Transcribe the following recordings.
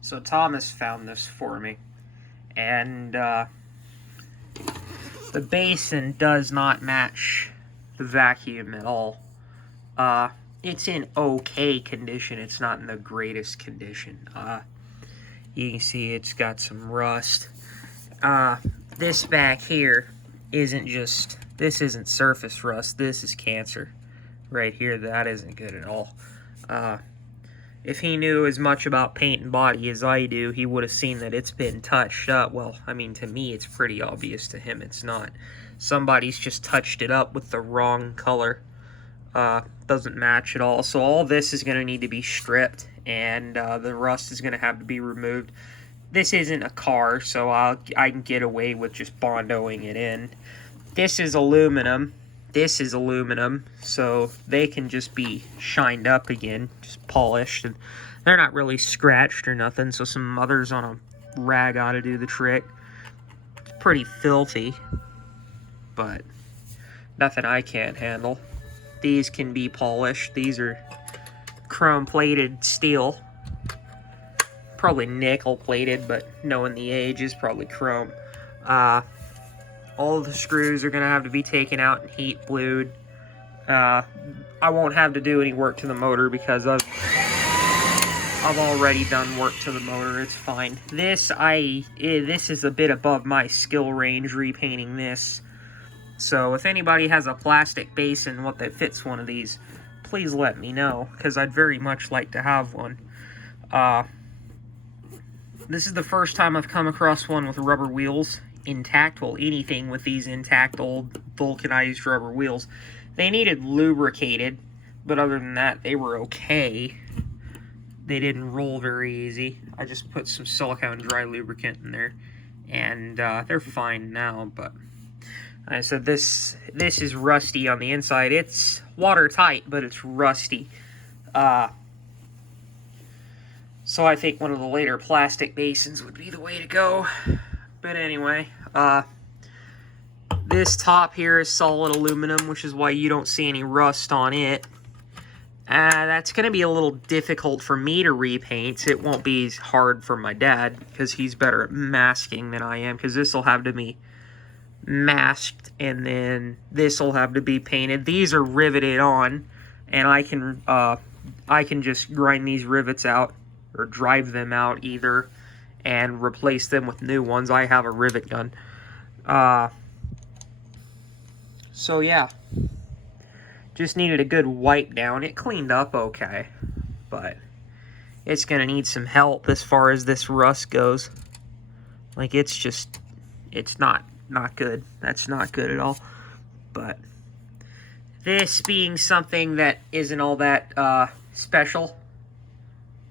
So Thomas found this for me, and the basin does not match the vacuum at all. It's in okay condition. It's not in the greatest condition. You can see it's got some rust. This back here this isn't surface rust. This is cancer. Right here, that isn't good at all. If he knew as much about paint and body as I do, he would have seen that it's been touched up. Well, I mean, to me, it's pretty obvious. To him, it's not. Somebody's just touched it up with the wrong color. Doesn't match at all. So all this is going to need to be stripped, and the rust is going to have to be removed. This isn't a car, so I can get away with just bondoing it in. This is aluminum. This is aluminum, so they can just be shined up again, just polished, and they're not really scratched or nothing, so some mothers on a rag ought to do the trick. It's pretty filthy, but nothing I can't handle. These can be polished. These are chrome-plated steel. Probably nickel-plated, but knowing the age is probably chrome. All of the screws are going to have to be taken out and heat blued. I won't have to do any work to the motor because I've already done work to the motor. It's fine. This is a bit above my skill range, repainting this. So if anybody has a plastic basin that fits one of these, please let me know, because I'd very much like to have one. This is the first time I've come across one with rubber wheels. Intact, well, anything with these intact old vulcanized rubber wheels. They needed lubricated, but other than that, they were okay. They didn't roll very easy. I just put some silicone dry lubricant in there, and they're fine now. But I said this is rusty on the inside. It's watertight, but it's rusty. So I think one of the later plastic basins would be the way to go. But anyway, this top here is solid aluminum, which is why you don't see any rust on it. That's going to be a little difficult for me to repaint. It won't be as hard for my dad, because he's better at masking than I am, because this will have to be masked, and then this will have to be painted. These are riveted on, and I can just grind these rivets out, or drive them out either, and replace them with new ones. I have a rivet gun. So yeah, just needed a good wipe down. It cleaned up okay, but it's gonna need some help as far as this rust goes. Like, it's not good. That's not good at all. But this being something that isn't all that special,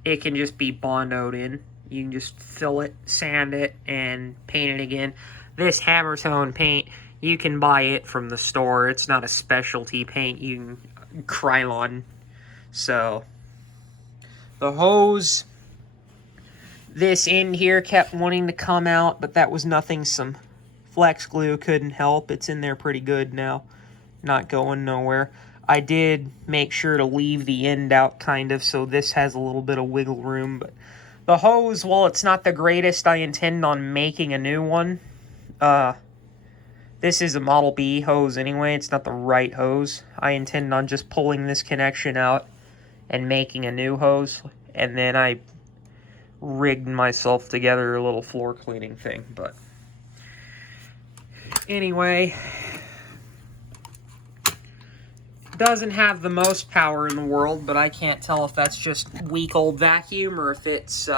it can just be bondoed in. You can just fill it, sand it, and paint it again. This hammer tone paint, you can buy it from the store. It's not a specialty paint. You can Krylon. So, the hose, this end here kept wanting to come out, but that was nothing some flex glue couldn't help. It's in there pretty good now. Not going nowhere. I did make sure to leave the end out, kind of, so this has a little bit of wiggle room, but the hose, while it's not the greatest, I intend on making a new one. This is a Model B hose anyway. It's not the right hose. I intend on just pulling this connection out and making a new hose. And then I rigged myself together a little floor cleaning thing. But anyway, doesn't have the most power in the world, but I can't tell if that's just weak old vacuum or if it's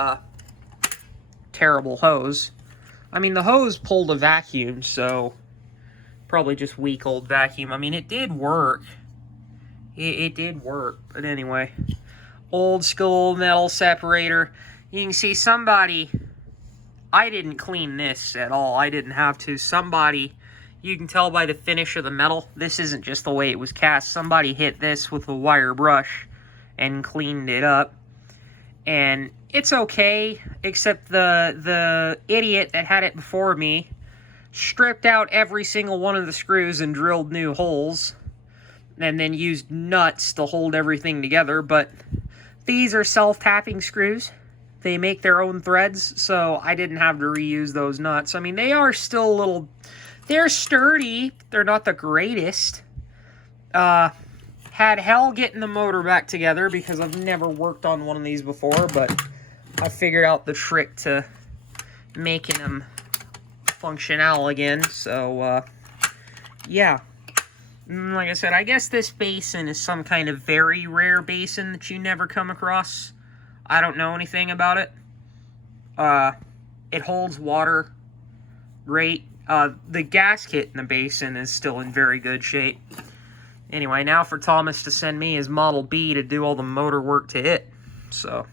terrible hose. I mean, the hose pulled a vacuum, so probably just weak old vacuum. I mean, it did work. It did work, but anyway. Old school metal separator. You can see somebody, I didn't clean this at all. I didn't have to. Somebody, you can tell by the finish of the metal, this isn't just the way it was cast. Somebody hit this with a wire brush and cleaned it up. And it's okay, except the idiot that had it before me stripped out every single one of the screws and drilled new holes, and then used nuts to hold everything together. But these are self-tapping screws. They make their own threads, so I didn't have to reuse those nuts. I mean, they are still a little... They're sturdy. They're not the greatest. Had hell getting the motor back together because I've never worked on one of these before, but I figured out the trick to making them functional again. So, yeah. Like I said, I guess this basin is some kind of very rare basin that you never come across. I don't know anything about it. It holds water great. The gasket in the basin is still in very good shape. Anyway, now for Thomas to send me his Model B to do all the motor work to it. So...